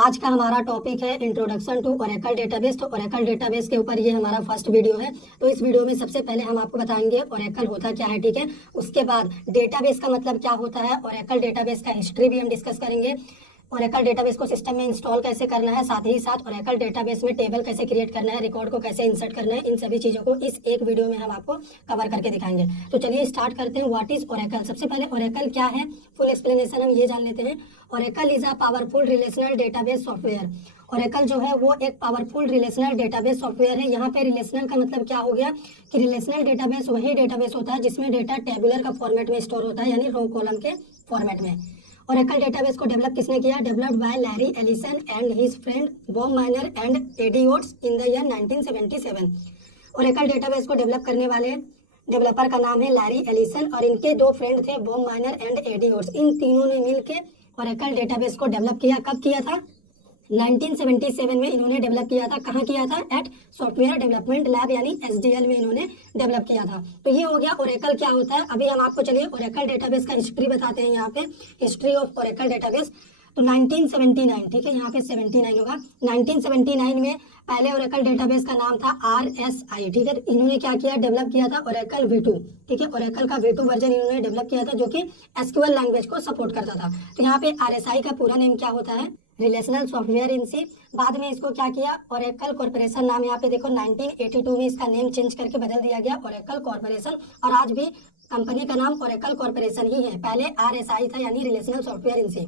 आज का हमारा टॉपिक है इंट्रोडक्शन टू ओरेकल डेटाबेस। तो ओरेकल डेटाबेस के ऊपर ये हमारा फर्स्ट वीडियो है। तो इस वीडियो में सबसे पहले हम आपको बताएंगे ओरेकल होता क्या है, ठीक है। उसके बाद डेटाबेस का मतलब क्या होता है, ओरेकल डेटाबेस का हिस्ट्री भी हम डिस्कस करेंगे। ओरेकल डेटाबेस को सिस्टम में इंस्टॉल कैसे करना है, साथ ही साथ ओरेकल डेटाबेस में टेबल कैसे क्रिएट करना है, रिकॉर्ड को कैसे इंसर्ट करना है, इन सभी चीजों को इस एक वीडियो में हम आपको कवर करके दिखाएंगे। तो चलिए स्टार्ट करते हैं। What is Oracle. सबसे पहले ओरेकल क्या है, फुल एक्सप्लेनेशन हम ये जान लेते हैं। Oracle is a powerful relational database software. Oracle जो है वो एक पावरफुल रिलेशनल डेटाबेस सॉफ्टवेयर है। यहाँ पे रिलेशनल का मतलब क्या हो गया कि रिलेशनल डेटाबेस वही डेटाबेस होता है जिसमें डेटा टेबुलर का फॉर्मेट में स्टोर होता है, यानी रो कॉलम के फॉर्मेट में। ओरेकल डेटाबेस को डेवलप किसने किया, developed by Larry Ellison and his friend Bob Miner and Ed Oates in the year 1977। Oracle database को डेवलप करने वाले डेवलपर का नाम है लैरी एलिसन और इनके दो फ्रेंड थे Bob Miner and Ed Oates. इन तीनों ने मिलकर ओरेकल डेटाबेस को डेवलप किया। कब किया था, 1977 में इन्होंने डेवलप किया था। कहाँ किया था, एट सॉफ्टवेयर डेवलपमेंट लैब यानी एसडीएल में इन्होंने डेवलप किया था। तो ये हो गया ओरेकल क्या होता है। अभी हम आपको चलिए ओरेकल डेटाबेस का हिस्ट्री बताते हैं। यहाँ पे हिस्ट्री ऑफ ओरेकल डेटाबेस। तो 1979, ठीक है, यहाँ पे 79 होगा। 1979 में पहले ओरेकल डेटाबेस का नाम था RSI, ठीक है। इन्होंने क्या किया, डेवलप किया था ओरेकल V2, ठीक है। ओरेकल का V2 वर्जन इन्होंने डेवलप किया था जो कि एसक्यूएल लैंग्वेज को सपोर्ट करता था। तो यहाँ पे RSI का पूरा नेम क्या होता है, रिलेशनल सॉफ्टवेयर इन सी। बाद में इसको क्या किया, ओरेकल कॉर्पोरेशन नाम, यहाँ पे देखो 1982 में इसका नेम चेंज करके बदल दिया गया ओरेकल कॉर्पोरेशन। और आज भी कंपनी का नाम ओरेकल कॉर्पोरेशन ही है। पहले RSI था यानी रिलेशनल सॉफ्टवेयर इन सी।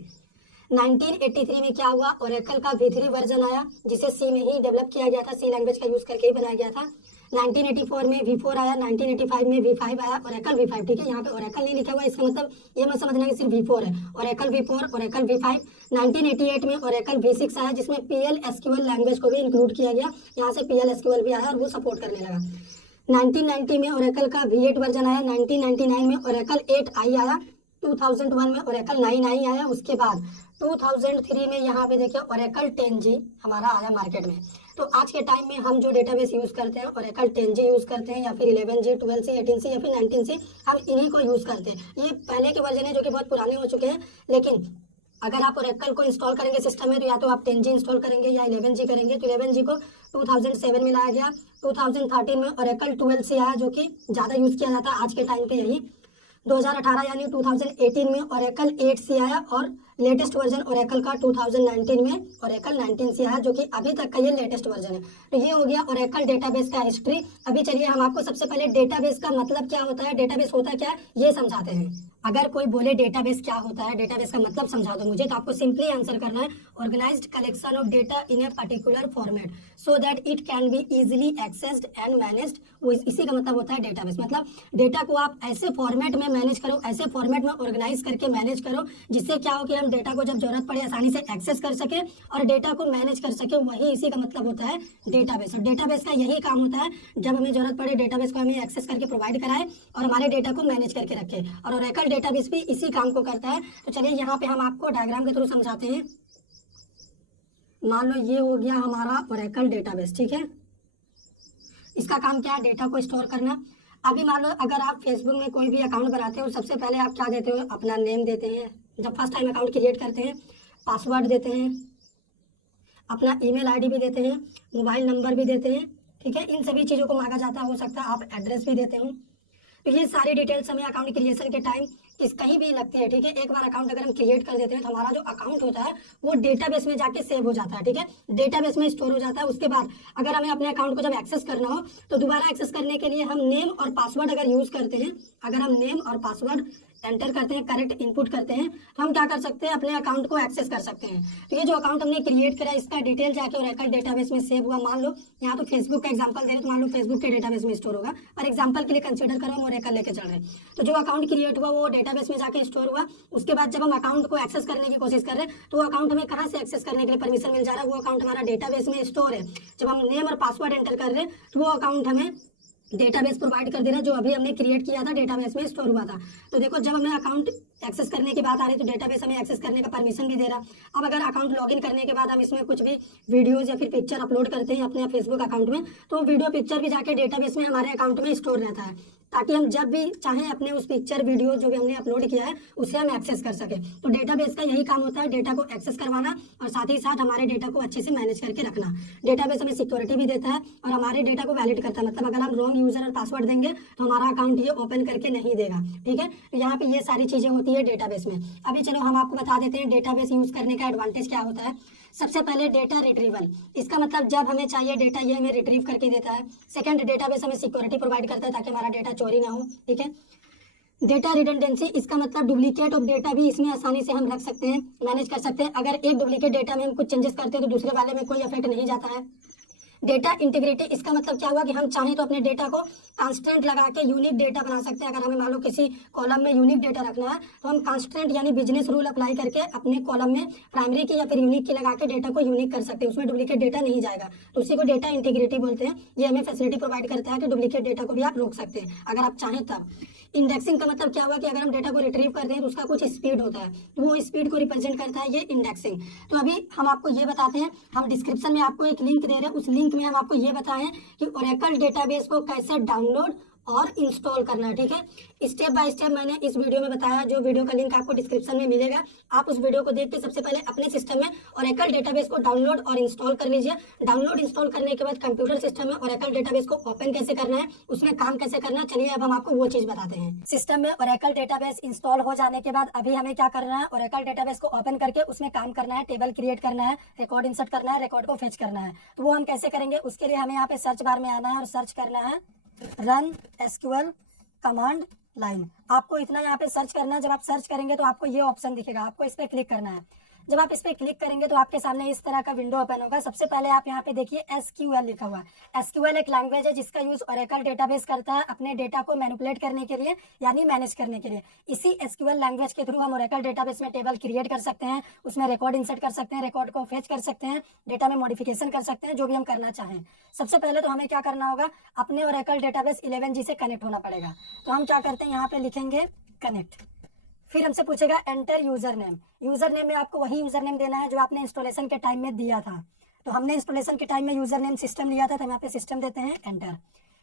1983 में क्या हुआ, ओरेकल का V3 वर्जन आया जिसे सी में ही डेवलप किया गया था, सी लैंग्वेज का यूज करके ही बनाया गया था। 1984 में V4 आया, 1985 में V5 आया, ओरेकल V5, ठीक है। यहाँ पे ओरेकल नहीं लिखा हुआ, इसका मतलब ये मत समझना कि सिर्फ V4 है। Oracle V4, Oracle V5। 1988 में ओरेकल V6 आया जिसमें PL SQL लैंग्वेज को भी इंक्लूड किया गया। यहाँ से PL SQL भी आया और वो सपोर्ट करने लगा। 1990 में ओरेकल का V8 वर्जन आया। 1999 में ओरेकल 8i आया। 2001 में ओरेकल 9i आया। उसके बाद 2003 में यहाँ पे देखिए ओरेकल 10G हमारा आया मार्केट में। तो आज के टाइम में हम जो डेटाबेस यूज करते हैं ओरेकल 10G यूज करते हैं, या फिर 11G, 12C, 18C या फिर 19C, हम इन्हीं को यूज करते हैं। ये पहले के वर्जन है जो कि बहुत पुराने हो चुके हैं। लेकिन अगर आप ओरेकल को इंस्टॉल करेंगे सिस्टम में तो या तो आप 10G इंस्टॉल करेंगे या 11G करेंगे। तो 11G को 2007 में लाया गया। 2013 में ओरेकल 12C आया जो कि ज़्यादा यूज किया जाता है आज के टाइम पे यही। 2018 यानी 2018 में ओरेकल 8C आया और लेटेस्ट वर्जन ओरेकल का 2019 में ओरेकल 19C आया जो कि अभी तक का ये लेटेस्ट वर्जन है। तो ये हो गया ओरेकल डेटाबेस का हिस्ट्री। अभी चलिए हम आपको सबसे पहले डेटाबेस का मतलब क्या होता है, डेटाबेस होता क्या है ये समझाते हैं। अगर कोई बोले डेटाबेस क्या होता है, डेटाबेस का मतलब समझा दो मुझे, तो आपको सिंपली आंसर करना है organised collection of data in a particular format so that it can be easily accessed and managed. इसी का मतलब होता है डेटाबेस। मतलब डेटा को आप ऐसे फॉर्मेट में मैनेज करो, ऐसे फॉर्मेट में ऑर्गेनाइज करके मैनेज करो जिससे क्या हो कि हम डेटा को जब जरूरत पड़े आसानी से एक्सेस कर सके और डेटा को मैनेज कर सके। वही इसी का मतलब होता है डेटाबेस। और डेटाबेस का यही काम होता है, जब हमें जरूरत पड़े डेटाबेस को हमें एक्सेस करके प्रोवाइड कराए और हमारे डेटा को मैनेज करके रखे। और ओरेकल डेटाबेस भी इसी काम को करता है। तो चलिए यहाँ पे हम आपको डायग्राम के थ्रू समझाते हैं। मान लो ये हो गया हमारा ओरेकल डेटाबेस, ठीक है। इसका काम क्या है, डेटा को स्टोर करना। अभी मान लो अगर आप फेसबुक में कोई भी अकाउंट बनाते हो, सबसे पहले आप क्या देते हो, अपना नेम देते हैं जब फर्स्ट टाइम अकाउंट क्रिएट करते हैं, पासवर्ड देते हैं, अपना ईमेल आईडी भी देते हैं, मोबाइल नंबर भी देते हैं, ठीक है। इन सभी चीज़ों को मांगा जाता है। हो सकता है आप एड्रेस भी देते हो। तो ये सारी डिटेल्स हमें अकाउंट क्रिएशन के टाइम कहीं भी लगती है, ठीक है। एक बार अकाउंट अगर हम क्रिएट कर देते हैं तो हमारा जो अकाउंट होता है वो डेटाबेस में जाके सेव हो जाता है, ठीक है, डेटाबेस में स्टोर हो जाता है। उसके बाद अगर हमें अपने अकाउंट को जब एक्सेस करना हो तो दोबारा एक्सेस करने के लिए हम नेम और पासवर्ड अगर यूज करते हैं, अगर हम नेम और पासवर्ड एंटर करते हैं, करेक्ट इनपुट करते हैं, तो हम क्या कर सकते हैं, अपने अकाउंट को एक्सेस कर सकते हैं। तो ये जो अकाउंट हमने क्रिएट करा इसका डिटेल जाके ओरेकल डेटाबेस में सेव हुआ। मान लो यहाँ तो फेसबुक का एग्जांपल दे रहे हैं, तो मान लो फेसबुक के डेटाबेस में स्टोर होगा, और एग्जांपल के लिए कंसीडर करो हम ओरेकल लेके चल रहे हैं। तो जो अकाउंट क्रिएट हुआ वो डेटाबेस में जाके स्टोर हुआ। उसके बाद जब हम अकाउंट को एक्सेस करने की कोशिश कर रहे हैं तो वो अकाउंट हमें कहाँ से एक्सेस करने के लिए परमिशन मिल जा रहा है, वो अकाउंट हमारा डेटाबेस में स्टोर है। जब हम नेम और पासवर्ड एंटर कर रहे हैं तो वो अकाउंट हमें डेटाबेस प्रोवाइड कर दे रहा है जो अभी हमने क्रिएट किया था, डेटाबेस में स्टोर हुआ था। तो देखो जब हमें अकाउंट एक्सेस करने की बात आ रही है तो डेटाबेस हमें एक्सेस करने का परमिशन भी दे रहा। अब अगर अकाउंट लॉगिन करने के बाद हम इसमें कुछ भी वीडियोज या फिर पिक्चर अपलोड करते हैं अपने फेसबुक अकाउंट में, तो वीडियो पिक्चर भी जाके डेटाबेस में हमारे अकाउंट में स्टोर रहता है। ताकि हम जब भी चाहें अपने उस पिक्चर वीडियो जो भी हमने अपलोड किया है उसे हम एक्सेस कर सके। तो डेटाबेस का यही काम होता है, डेटा को एक्सेस करवाना और साथ ही साथ हमारे डेटा को अच्छे से मैनेज करके रखना। डेटाबेस हमें सिक्योरिटी भी देता है और हमारे डेटा को वैलिड करता है, मतलब अगर हम रॉन्ग यूजर और पासवर्ड देंगे तो हमारा अकाउंट ये ओपन करके नहीं देगा। ठीक है, तो यहाँ पे ये सारी चीजें होती है डेटाबेस में। अभी चलो हम आपको बता देते हैं डेटाबेस यूज करने का एडवांटेज क्या होता है। सबसे पहले डेटा रिट्रीवल, इसका मतलब जब हमें चाहिए डेटा ये हमें रिट्रीव करके देता है। सेकंड, डेटाबेस हमें सिक्योरिटी प्रोवाइड करता है ताकि हमारा डेटा चोरी ना हो। ठीक है, डेटा रिडंडेंसी, इसका मतलब डुप्लीकेट ऑफ डेटा भी इसमें आसानी से हम रख सकते हैं, मैनेज कर सकते हैं। अगर एक डुप्लीकेट डेटा में हम कुछ चेंजेस करते हैं तो दूसरे वाले में कोई इफेक्ट नहीं जाता है। डेटा इंटीग्रिटी, इसका मतलब क्या हुआ कि हम चाहें तो अपने डेटा को कांस्टेंट लगा के यूनिक डेटा बना सकते हैं। अगर हमें मान लो किसी कॉलम में यूनिक डेटा रखना है तो हम कांस्टेंट यानी बिजनेस रूल अप्लाई करके अपने कॉलम में प्राइमरी की या फिर यूनिक की लगा के डेटा को यूनिक कर सकते हैं, उसमें डुप्लीकेट डेटा नहीं जाएगा। तो उसी को डेटा इंटीग्रिटी बोलते हैं। ये हमें फैसिलिटी प्रोवाइड करता है कि डुप्लीकेट डेटा को भी आप रोक सकते हैं अगर आप चाहें तब। इंडेक्सिंग का मतलब क्या हुआ कि अगर हम डेटा को रिट्रीव करते हैं तो उसका कुछ स्पीड होता है, तो वो स्पीड को रिप्रेजेंट करता है ये इंडेक्सिंग। तो अभी हम आपको ये बताते हैं, हम डिस्क्रिप्शन में आपको एक लिंक दे रहे हैं, उस लिंक में हम आपको ये बताएं कि ओरेकल डेटाबेस को कैसे डाउनलोड और इंस्टॉल करना है। ठीक है, स्टेप बाय स्टेप मैंने इस वीडियो में बताया, जो वीडियो का लिंक आपको डिस्क्रिप्शन में मिलेगा। आप उस वीडियो को देख के सबसे पहले अपने सिस्टम में ओरेकल डेटाबेस को डाउनलोड और इंस्टॉल कर लीजिए। डाउनलोड इंस्टॉल करने के बाद कंप्यूटर सिस्टम में ओरेकल डेटाबेस को ओपन कैसे करना है, उसमें काम कैसे करना है, चलिए अब हम आपको वो चीज बताते हैं। सिस्टम में ओरेकल डेटाबेस इंस्टॉल हो जाने के बाद अभी हमें क्या करना है, ओरेकल डेटाबेस को ओपन करके उसमें काम करना है, टेबल क्रिएट करना है, रिकॉर्ड इंसर्ट करना है, रिकॉर्ड को फेच करना है। तो वो हम कैसे करेंगे, उसके लिए हमें यहाँ पे सर्च बार में आना है और सर्च करना है रन एसक्यूएल कमांड लाइन। आपको इतना यहाँ पे सर्च करना है। जब आप सर्च करेंगे तो आपको ये ऑप्शन दिखेगा, आपको इस पे क्लिक करना है। जब आप इस पे क्लिक करेंगे तो आपके सामने इस तरह का विंडो ओपन होगा। सबसे पहले आप यहाँ पे देखिए एसक्यूएल लिखा हुआ है। एसक्यूएल एक लैंग्वेज है जिसका यूज ओरेकल डेटाबेस करता है अपने डेटा को मैनिपुलेट करने के लिए यानी मैनेज करने के लिए। इसी एसक्यूएल लैंग्वेज के थ्रू हम ओरेकल डेटाबेस में टेबल क्रिएट कर सकते हैं, उसमें रिकॉर्ड इंसर्ट कर सकते हैं, रिकॉर्ड को फेच कर सकते हैं, डेटा में मॉडिफिकेशन कर सकते हैं, जो भी हम करना चाहें। सबसे पहले तो हमें क्या करना होगा, अपने ओरेकल डेटाबेस 11G से कनेक्ट होना पड़ेगा। तो हम क्या करते हैं, यहाँ पे लिखेंगे कनेक्ट। फिर हमसे पूछेगा enter user name. User name में आपको वही यूजर नेम देना है जो आपने इंस्टॉलेशन के टाइम में दिया था। तो हमने इंस्टॉलेशन के टाइम में यूजर नेम सिस्टम लिया था, तो हम यहाँ पे सिस्टम देते हैं एंटर।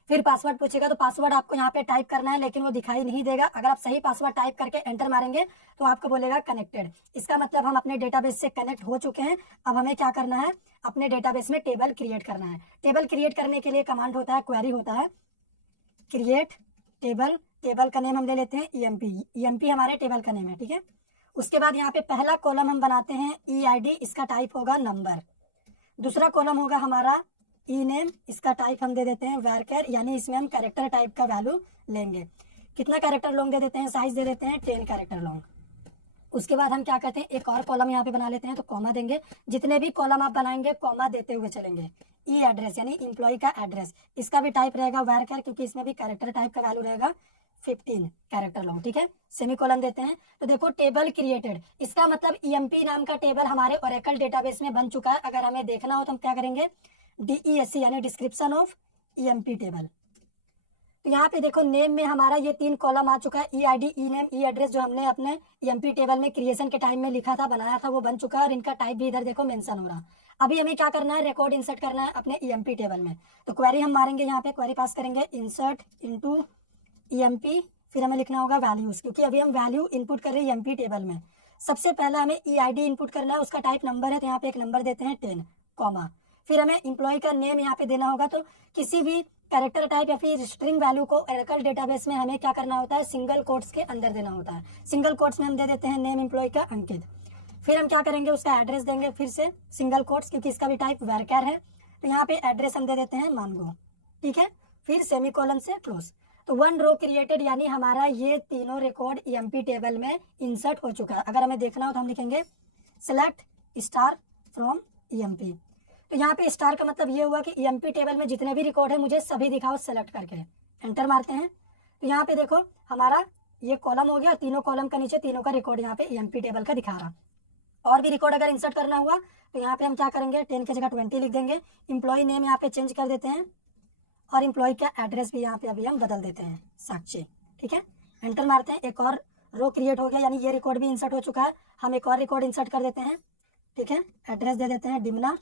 फिर पासवर्ड पूछेगा, तो पासवर्ड आपको यहाँ पे टाइप करना है, लेकिन वो दिखाई नहीं देगा। अगर आप सही पासवर्ड टाइप करके एंटर मारेंगे तो आपको बोलेगा कनेक्टेड। इसका मतलब हम अपने डेटाबेस से कनेक्ट हो चुके हैं। अब हमें क्या करना है, अपने डेटाबेस में टेबल क्रिएट करना है। टेबल क्रिएट करने के लिए कमांड होता है, क्वेरी होता है क्रिएट टेबल। टेबल का नेम हम ले लेते हैं ईएमपी। ईएमपी हमारे टेबल का नेम है। ठीक है, उसके बाद यहाँ पे पहला कॉलम हम बनाते हैं ईआईडी, इसका टाइप होगा नंबर। दूसरा कॉलम होगा हमारा ई नेम, इसका टाइप हम दे देते हैं varchar, यानी इसमें हम कैरेक्टर टाइप का वैल्यू लेंगे। कितना कैरेक्टर लॉन्ग दे देते हैं, साइज दे देते हैं 10 कैरेक्टर लॉन्ग। उसके बाद हम क्या कहते हैं, एक और कॉलम यहाँ पे बना लेते हैं, तो कॉमा देंगे। जितने भी कॉलम आप बनाएंगे कॉमा देते हुए चलेंगे। ई एड्रेस यानी इम्प्लॉय का एड्रेस, इसका भी टाइप रहेगा varchar, क्योंकि इसमें भी कैरेक्टर टाइप का वैल्यू रहेगा 15 कैरेक्टर लॉन्ग। ठीक है, सेमीकोलन देते हैं। तो देखो टेबल क्रिएटेड, इसका मतलब ईएमपी नाम का टेबल हमारे ओरेकल डेटाबेस में बन चुका है। अगर हमें देखना हो तो हम क्या करेंगे, DESC यानी डिस्क्रिप्शन ऑफ ईएमपी टेबल। तो यहाँ पे देखो नेम में हमारा ये 3 कॉलम आ चुका है, ईआईडी, ई नेम, ई एड्रेस, जो हमने अपने ईएमपी टेबल में क्रिएशन के टाइम में लिखा था, बनाया था, वो बन चुका है। और इनका टाइप भी इधर देखो मेंशन हो रहा। अभी हमें क्या करना है, रिकॉर्ड इंसर्ट करना है अपने ईएमपी टेबल में। तो क्वेरी हम मारेंगे, यहाँ पे क्वेरी पास करेंगे इंसर्ट इनटू ईएमपी। फिर हमें लिखना होगा वैल्यूज, क्योंकि अभी हम वैल्यू इनपुट कर रहे हैं ईएमपी टेबल में। सबसे पहला हमें ईआईडी इनपुट करना है, उसका टाइप नंबर है, तो यहाँ पे एक नंबर देते हैं 10 कॉमा। फिर हमें एम्प्लॉय का नेम यहाँ पे देना होगा। तो किसी भी कैरेक्टर टाइप या फिर स्ट्रिंग वैल्यू को ओरेकल डेटाबेस में हमें क्या करना होता है, सिंगल कोट्स के अंदर देना होता है। सिंगल कोट्स में हम दे देते हैं नेम एम्प्लॉय का अंकित। फिर हम क्या करेंगे, उसका एड्रेस देंगे, फिर से सिंगल कोट्स, क्योंकि इसका भी टाइप varchar है। तो यहाँ पे एड्रेस हम दे देते हैं मानगो। ठीक है, फिर सेमीकोलन से क्लोज। तो 1 रो क्रिएटेड, यानी हमारा ये तीनों रिकॉर्ड ईएमपी टेबल में इंसर्ट हो चुका है। अगर हमें देखना हो तो हम लिखेंगे सेलेक्ट स्टार फ्रॉम ईएमपी। तो यहाँ पे स्टार का मतलब ये हुआ कि ईएमपी टेबल में जितने भी रिकॉर्ड है मुझे सभी दिखाओ सेलेक्ट करके। एंटर मारते हैं तो यहाँ पे देखो हमारा ये कॉलम हो गया, तीनों कॉलम का नीचे तीनों का रिकॉर्ड यहाँ पे ईएमपी टेबल का दिखा रहा। और भी रिकॉर्ड अगर इंसर्ट करना हुआ तो यहाँ पे हम क्या करेंगे, 10 की जगह 20 लिख देंगे। इम्प्लॉय नेम यहाँ पे चेंज कर देते हैं और इम्प्लॉय का एड्रेस भी यहाँ पे अभी हम बदल देते हैं साक्षी। ठीक है, एंटर मारते हैं, एक और रो क्रिएट हो गया, यानी ये रिकॉर्ड भी इंसर्ट हो चुका है। हम एक और रिकॉर्ड इंसर्ट कर देते हैं। ठीक है, एड्रेस दे देते हैं डिमना।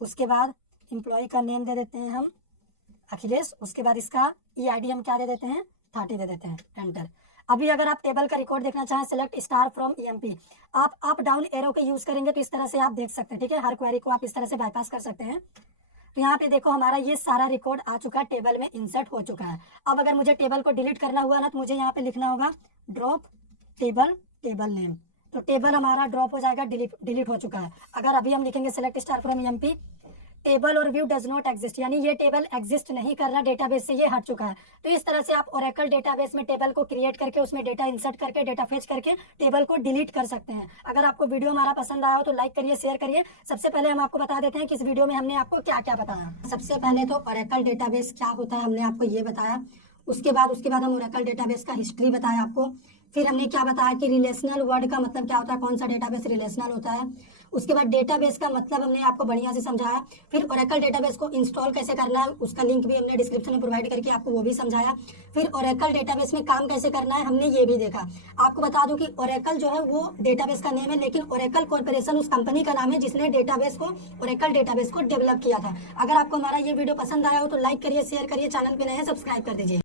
उसके बाद इम्प्लॉय का नेम दे देते हैं हम अखिलेश, उसके बाद इसका EID हम क्या दे देते हैं, 30 दे देते हैं, एंटर। अभी अगर आप टेबल का रिकॉर्ड देखना चाहें, सिलेक्ट स्टार फ्रॉम EMP, आप अप डाउन एरो के यूज करेंगे तो इस तरह से आप देख सकते हैं, ठीक है। हर क्वेरी को आप इस तरह से बाईपास कर सकते हैं। तो यहाँ पे देखो हमारा ये सारा रिकॉर्ड आ चुका है, टेबल में इंसर्ट हो चुका है। अब अगर मुझे टेबल को डिलीट करना हुआ ना, तो मुझे यहाँ पे लिखना होगा ड्रॉप टेबल, टेबल नेम, तो टेबल हमारा ड्रॉप हो जाएगा, डिलीट हो चुका है। अगर अभी हम लिखेंगे select star from EMP, table और व्यू डज नॉट एग्जिस्ट, यानी ये टेबल एग्जिस्ट नहीं कर रहा, डेटाबेस से ये हट चुका है। तो इस तरह से आप ओरेकल डेटाबेस में टेबल को क्रिएट करके उसमें डेटा इंसर्ट करके डेटा फेच करके टेबल को डिलीट कर सकते हैं। अगर आपको वीडियो हमारा पसंद आया हो तो लाइक करिए, शेयर करिए। सबसे पहले हम आपको बता देते हैं कि इस वीडियो में हमने आपको क्या क्या बताया। सबसे पहले तो ओरेकल डेटाबेस क्या होता है हमने आपको ये बताया। उसके बाद हम ओरेकल डेटाबेस का हिस्ट्री बताया आपको। फिर हमने क्या बताया कि रिलेशनल वर्ड का मतलब क्या होता है, कौन सा डेटाबेस रिलेशनल होता है। उसके बाद डेटाबेस का मतलब हमने आपको बढ़िया से समझाया। फिर ओरेकल डेटाबेस को इंस्टॉल कैसे करना है, उसका लिंक भी हमने डिस्क्रिप्शन में प्रोवाइड करके आपको वो भी समझाया। फिर ओरेकल डेटाबेस में काम कैसे करना है हमने ये भी देखा। आपको बता दूं कि ओरेकल जो है वो डेटाबेस का नेम है, लेकिन ओरेकल कॉर्पोरेशन उस कंपनी का नाम है जिसने डेटाबेस को, ओरेकल डेटाबेस को डेवलप किया था। अगर आपको हमारा ये वीडियो पसंद आया हो तो लाइक करिए, शेयर करिए, चैनल पे नए हैं सब्सक्राइब कर दीजिए।